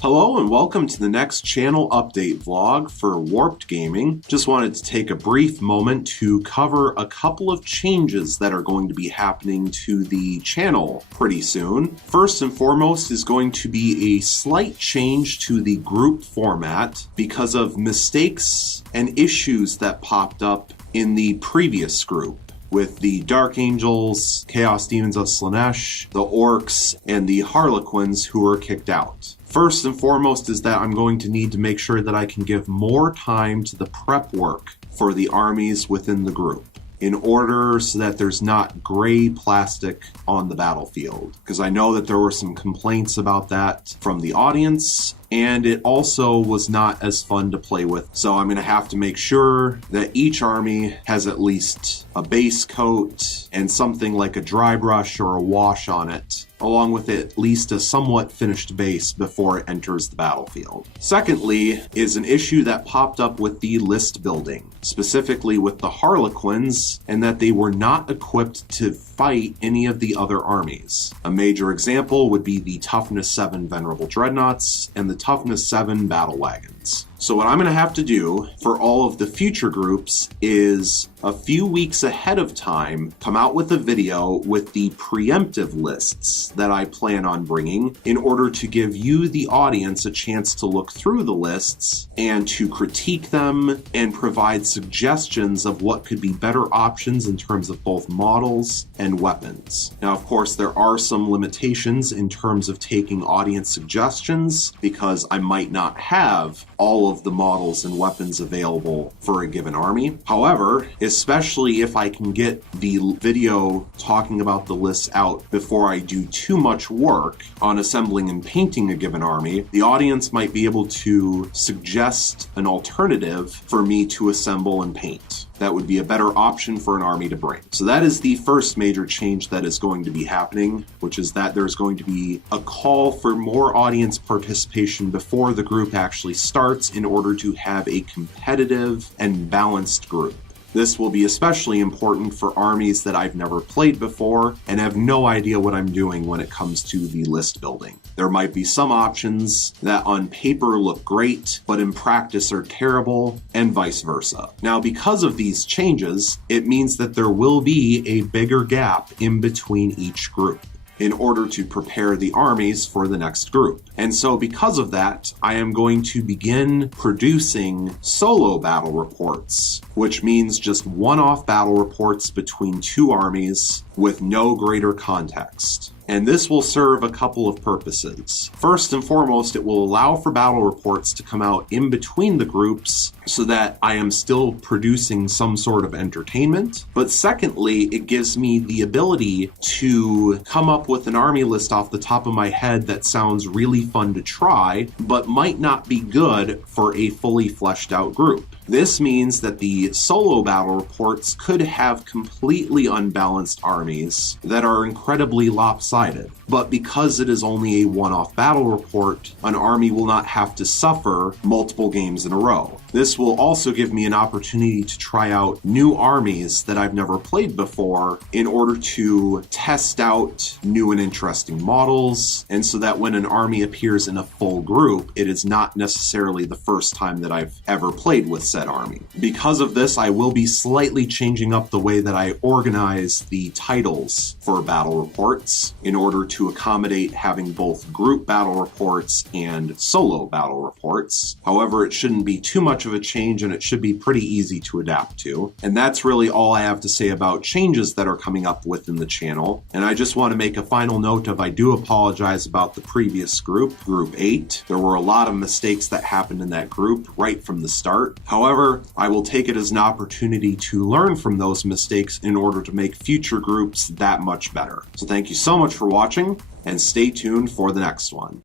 Hello and welcome to the next channel update vlog for Warped Gaming. Just wanted to take a brief moment to cover a couple of changes that are going to be happening to the channel pretty soon. First and foremost is going to be a slight change to the group format because of mistakes and issues that popped up in the previous group, with the Dark Angels, Chaos Demons of Slaanesh, the Orcs, and the Harlequins who were kicked out. First and foremost is that I'm going to need to make sure that I can give more time to the prep work for the armies within the group, in order so that there's not gray plastic on the battlefield. Because I know that there were some complaints about that from the audience, and it also was not as fun to play with. So I'm going to have to make sure that each army has at least a base coat and something like a dry brush or a wash on it, along with at least a somewhat finished base before it enters the battlefield. Secondly is an issue that popped up with the list building, specifically with the Harlequins, and that they were not equipped to fight any of the other armies. A major example would be the Toughness 7 Venerable Dreadnoughts and the Toughness 7 Battle Wagons. So what I'm going to have to do for all of the future groups is a few weeks ahead of time come out with a video with the preemptive lists that I plan on bringing, in order to give you, the audience, a chance to look through the lists and to critique them and provide suggestions of what could be better options in terms of both models and weapons. Now, of course, there are some limitations in terms of taking audience suggestions, because I might not have all of the models and weapons available for a given army. However, especially if I can get the video talking about the lists out before I do too much work on assembling and painting a given army, the audience might be able to suggest an alternative for me to assemble and paint. That would be a better option for an army to bring. So that is the first major change that is going to be happening, which is that there's going to be a call for more audience participation before the group actually starts, in order to have a competitive and balanced group. This will be especially important for armies that I've never played before and have no idea what I'm doing when it comes to the list building. There might be some options that on paper look great, but in practice are terrible, and vice versa. Now, because of these changes, it means that there will be a bigger gap in between each group, in order to prepare the armies for the next group. And so because of that, I am going to begin producing solo battle reports, which means just one-off battle reports between two armies with no greater context. And this will serve a couple of purposes. First and foremost, it will allow for battle reports to come out in between the groups so that I am still producing some sort of entertainment. But secondly, it gives me the ability to come up with an army list off the top of my head that sounds really fun to try, but might not be good for a fully fleshed out group. This means that the solo battle reports could have completely unbalanced armies that are incredibly lopsided. But because it is only a one-off battle report, an army will not have to suffer multiple games in a row. This will also give me an opportunity to try out new armies that I've never played before, in order to test out new and interesting models, and so that when an army appears in a full group, it is not necessarily the first time that I've ever played with said army. Because of this, I will be slightly changing up the way that I organize the titles for battle reports, in order to accommodate having both group battle reports and solo battle reports. However, it shouldn't be too much of a change, and it should be pretty easy to adapt to. And that's really all I have to say about changes that are coming up within the channel. And I just want to make a final note of, I do apologize about the previous group, Group 8. There were a lot of mistakes that happened in that group right from the start. However, I will take it as an opportunity to learn from those mistakes in order to make future groups that much better. So thank you so much for watching, and stay tuned for the next one.